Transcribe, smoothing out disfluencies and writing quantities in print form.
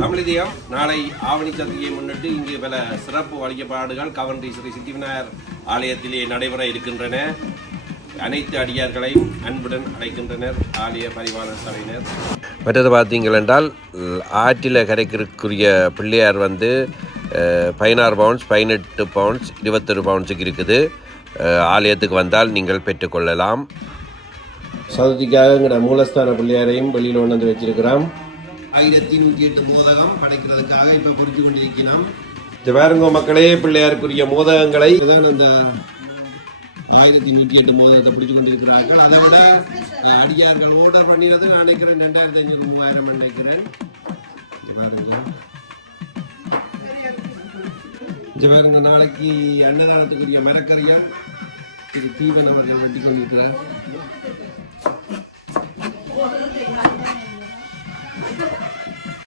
தமிழிதயம் நாளை ஆவணி சதுர்த்தியை முன்னிட்டு இங்கு பல சிறப்பு வழிபாடுகள் கவர்ன்ரி ஸ்ரீ சித்திவிநாயகர் ஆலயத்திலே நடைபெற இருக்கின்றன. அனைத்து அடியார்களையும் அன்புடன் அழைக்கின்றனர் ஆலய பரிவார சபையினர். மற்றது பார்த்தீங்கள் என்றால் ஆற்றில் கரைக்கிறதுக்குரிய பிள்ளையார் 16 பவுண்ட்ஸ் 18 பவுண்ட்ஸ் 21 பவுண்ட்ஸுக்கு இருக்குது. ஆலயத்துக்கு வந்தால் நீங்கள் பெற்றுக்கொள்ளலாம். சதுர்த்திக்காக எங்களோட மூலஸ்தான பிள்ளையாரையும் வெளியில் கொண்டு வந்து வச்சிருக்கிறோம். 1108 மோதகம் படைக்கிறதுக்காக இப்போ குறித்து கொண்டிருக்கிறோம். பாருங்க மக்களே, பிள்ளையாருக்குரிய மோதகங்களை அந்த 1108 மோதகத்தை பிடிச்சு கொண்டிருக்கிறார்கள். அதை விட அடியார்கள் ஆர்டர் பண்ணினது நான் நினைக்கிறேன் 2500 3000 நினைக்கிறேன். பாருங்க நாளைக்கு அன்னதானத்துக்குரிய மரக்கறியா இது தீவன அவர்கள் வெட்டி கொண்டிருக்கிறார்.